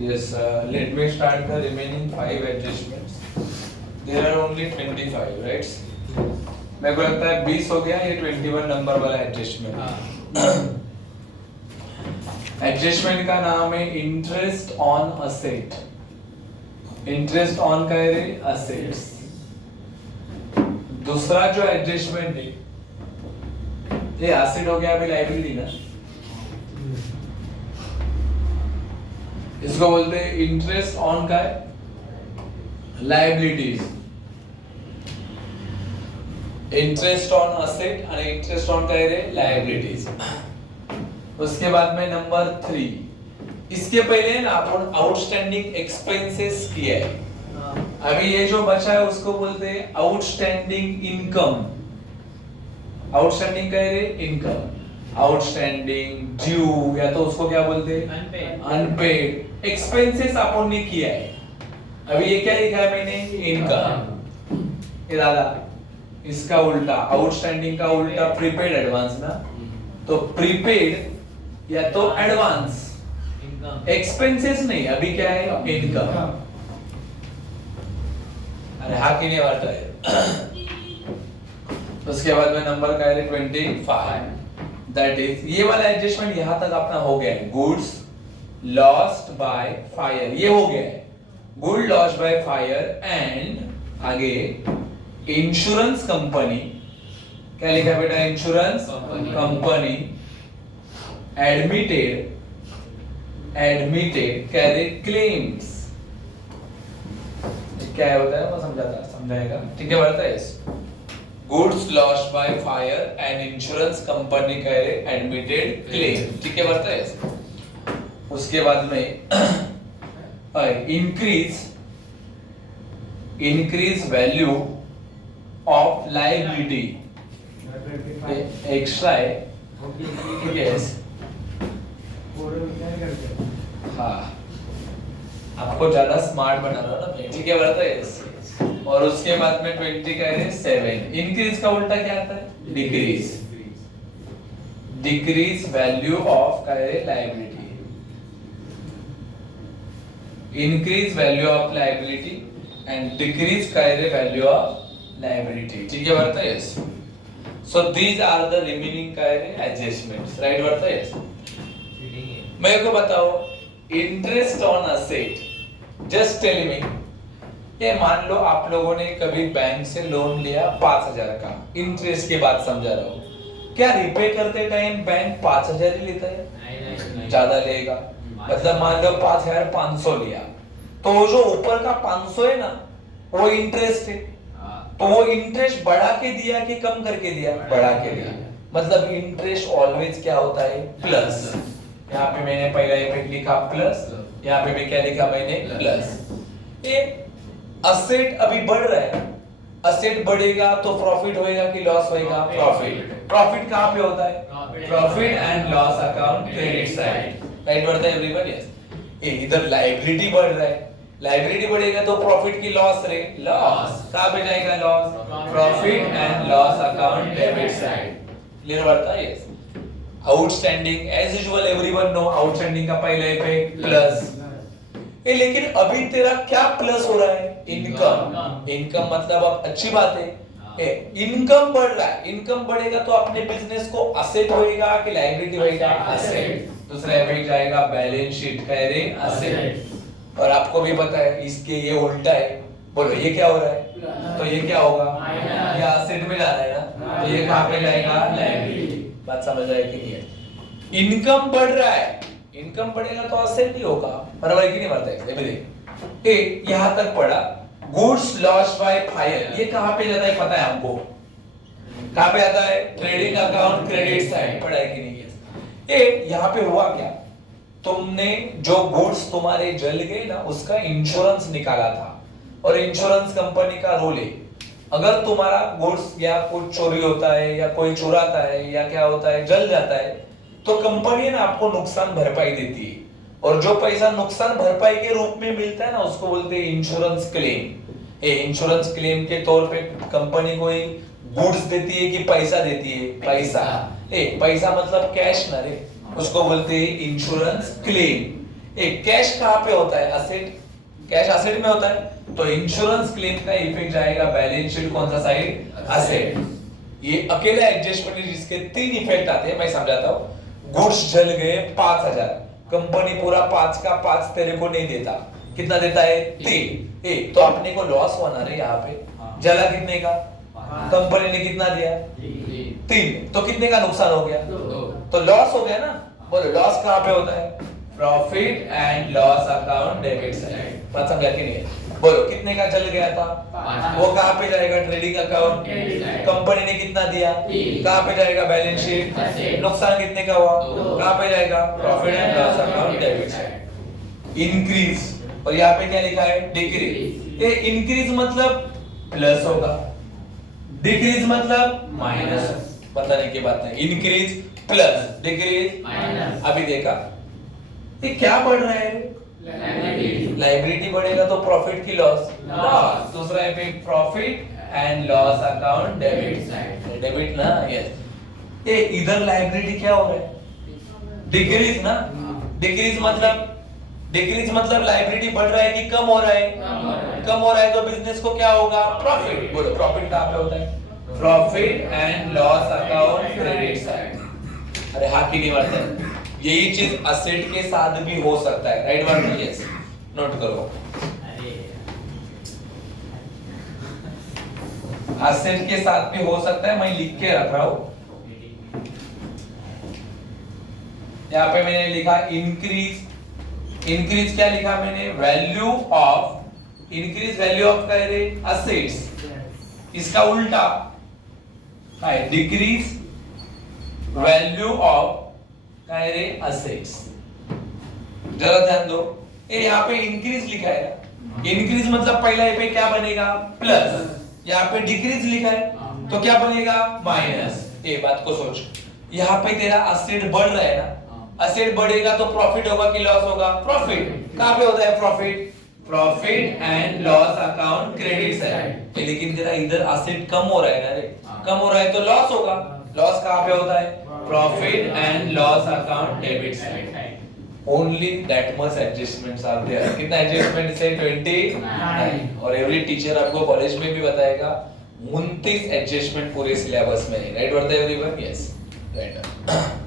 Yes, let me start the remaining 5 adjustments. There are only 25, right? मेरे को लगता है 20 हो गया, ये 21 नंबर वाला एडजस्टमेंट। एडजस्टमेंट का नाम है interest on asset. Interest on का है रे असेट्स। दूसरा जो एडजस्टमेंट है ये एसेट हो गया, अभी लायबिलिटी ना, इसको बोलते हैं इंटरेस्ट ऑन का है लायबिलिटीज। इंटरेस्ट ऑन असेट और इंटरेस्ट ऑन का है रे लायबिलिटीज। उसके बाद में नंबर 3, इसके पहले ना अपन आउटस्टैंडिंग एक्सपेंसेस किया है। अभी ये जो बचा है उसको बोलते हैं आउटस्टैंडिंग इनकम। आउटस्टैंडिंग का है रे इनकम। आउटस्टैंडिंग ड्यू या तो उसको क्या बोलते हैं अनपेड एक्सपेंसेस अपन ने किया है। अभी ये क्या लिखा है मैंने इनकम। ये दादा इसका उल्टा आउटस्टैंडिंग का उल्टा प्रीपेड एडवांस ना, तो प्रीपेड या तो एडवांस एक्सपेंसेस नहीं, अभी क्या है इनकम। अरे हाँ कि नहीं वाला है। उसके बाद में नंबर का है 25, दैट इज ये वाला एडजस्टमेंट यहां तक अपना हो गया है। गुड्स लॉस्ट बाय फायर ये हो गया है, good lost by fire. And आगे इंश्योरेंस कंपनी, क्या लिखा है बेटा insurance company admitted carry claims. क्या होता है वो समझाएगा, ठीक है बढ़ता है। Goods lost by fire and insurance company carry admitted claim, ठीक है बढ़ता है। उसके बाद में increase value of liability extra है, ठीक है। हाँ आपको ज्यादा स्मार्ट बना रहा ना मैं, ठीक है बढ़ता है। और उसके बाद में 20 का है 7। इंक्रीज का उल्टा क्या आता है डिक्रीज। डिक्रीज वैल्यू ऑफ का है liability. Increase value of liability and decrease का है वैल्यू ऑफ लायबिलिटी, ठीक है बढ़ता है। So these are the remaining का है एडजस्टमेंट्स, राइट बढ़ता है। मेरे को बताओ interest on asset, just tell me. ये मान लो आप लोगों ने कभी बैंक से लोन लिया 5000 का, इंटरेस्ट के बाद समझा रहा हूँ, क्या रिपे करते टाइम बैंक 5000 ही लेता है? नहीं, ज्यादा लेगा। मतलब मान लो 5500 लिया, तो वो जो ऊपर का 500 है ना वो इंटरेस्ट है, तो वो इंटरेस्ट बढ़ा के दिया कि कम करके दिया? बढ़ा के दिया। मतलब इंटरेस्ट ऑलवेज क्या होता है प्लस। यहाँ पे मैंने पहला इफेक्ट लिखा प्लस, यहाँ पे भी क्या लिखा मैंने प्लस। ये असेट अभी बढ़ रहा है, असेट बढ़ेगा तो प्रॉफिट होएगा कि लॉस होएगा? प्रॉफिट। प्रॉफिट कहाँ पे होता है? Profit and loss account credit side, right बढ़ता है एवरीवन? यस। इधर लायबिलिटी बढ़ रहा है, लायबिलिटी बढ़ेगा तो प्रॉफिट की लॉस रे लॉस, कहाँ पे जाएगा loss? Profit and loss account debit side, clear बढ़ता है? Yes. Outstanding as usual everyone know, outstanding का पहला इफेक्ट प्लस। ये लेकिन अभी तेरा क्या प्लस हो रहा है? इनकम। इनकम मतलब अब अच्छी बात है, इनकम बढ़ रहा है। इनकम बढ़ेगा तो अपने बिजनेस को असेट होएगा कि लायबिलिटी होएगा? असेट। दूसरा इफेक्ट जाएगा बैलेंस शीट का रे असेट। और आपको भी पता है इसके ये उल्टा है, बोलो ये क्या हो रहा है? तो ये क्या होगा? ये असेट में जा रहा है ना, तो ये कहाँ पे जाएगा? लायबिलिटी। बात समझ रहे कि नहीं? इनकम बढ़ रहा है, इनकम बढ़ेगा तो असेट ही होगा, बराबर कि नहीं बढ़ता है? ये देख, ए यहां तक पढ़ा गुड्स लॉस्ट बाय फायर, ये कहां पे जाता है पता है हमको? कहां पे आता है? ट्रेडिंग अकाउंट क्रेडिट साइड, पढ़ा है कि नहीं? ये यहां पे हुआ क्या, तुमने जो गुड्स तुम्हारे जल गए ना उसका इंश्योरेंस निकाला था, और इंश्योरेंस कंपनी का रोल है अगर तुम्हारा गुड्स या कुछ चोरी होता है या कोई चुराता है या क्या होता है जल जाता है, तो कंपनी ना आपको नुकसान भरपाई देती है, और जो पैसा नुकसान भरपाई के रूप में मिलता है ना उसको बोलते हैं इंश्योरेंस क्लेम। ये इंश्योरेंस क्लेम के तौर पे कंपनी कोई गुड्स देती है कि पैसा देती है? पैसा। पैसा मतलब कैश ना रे, उसको बोलते हैं इंश्योरेंस क्लेम। एक कैश कहाँ पे होता है? असेट, कैश असेट में होता है, तो इंश्योरेंस क्लेम का इफेक्ट जाएगा बैलेंस शीट कौन सा साइड? असेट। ये अकेला एडजस्टमेंट है जिसके 3 इफेक्ट आते हैं, मैं समझाता हूँ। गुड्स जल गए 5000, कंपनी पूरा 5 का 5 तेरे को नहीं देता, कितना देता है? 3। तो अपने को लॉस होना रे यहाँ पे। जला कितने का? कंपनी ने कितना दिया? 3। तो कितने का नुकसान हो गया? तो लॉस हो गया ना। बोलो लॉस कहाँ पे होता है? Profit and loss account debit side. बात समझा कि नहीं? बोलो कितने का चल गया था? वो कहाँ पे जाएगा? Trading account. कंपनी ने कितना दिया? कहाँ पे जाएगा? Balance sheet. नुकसान कितने का हुआ? कहाँ पे जाएगा? Profit and loss account debit side. Increase, और यहाँ पे क्या लिखा है? डिक्रीज। ये इंक्रीज मतलब प्लस होगा, डिक्रीज मतलब माइनस। बताने की बात नहीं, इंक्रीज प्लस, डिक्रीज माइनस। अभी देखा ये क्या बढ़ रहा है? लायबिलिटी बढ़ेगा तो प्रॉफिट की लॉस। दूसरा effect profit and loss account debit side. Debit ना, यस। ये इधर लायबिलिटी क्या हो रहा है? डिक्रीज ना। डिक्रीज मतलब लायबिलिटी बढ़ रहा है कि कम हो रहा है? कम हो रहा है तो बिजनेस को क्या होगा? प्रॉफिट। बोलो प्रॉफिट कहाँ पे होता है? Profit and loss account credit side. अरे हाँ की नहीं मारते? यही चीज असेट के साथ भी हो सकता है, राइट वर्ड? यस, नोट करो। असेट के साथ भी हो सकता है, मैं लिख के रख रहा हूं। यहाँ पे मैंने लिखा इंक्रीज। इंक्रीज क्या लिखा मैंने? Value of, increase value of क्या है? असेट्स। इसका उल्टा है डिक्रीज वैल्यू ऑफ क्या है? असेट्स। जरा ध्यान दो, ये यहाँ पे इंक्रीज लिखा है ना, इंक्रीज मतलब पहला पे क्या बनेगा? प्लस। यहाँ पे डिक्रीज लिखा है तो क्या बनेगा? माइनस। ये बात को सोच, यहाँ पे तेरा असेट बढ़ रहा है ना, असेट बढ़ेगा तो प्रॉफिट होगा कि लॉस होगा? प्रॉफिट। कहाँ पे होता है profit? Profit and loss account credit side. लेकिन तेरा इधर असेट कम हो रहा है ना रे, कम हो रहा है तो लॉस होगा। लॉस कहाँ पे होता है? Profit and loss account debit side. Only that much adjustments are there. कितना एडजस्टमेंट है? 29। और एवरी टीचर आपको कॉलेज में भी बताएगा 29 एडजस्टमेंट पूरे सिलेबस में है, right? Word everyone? Yes, right.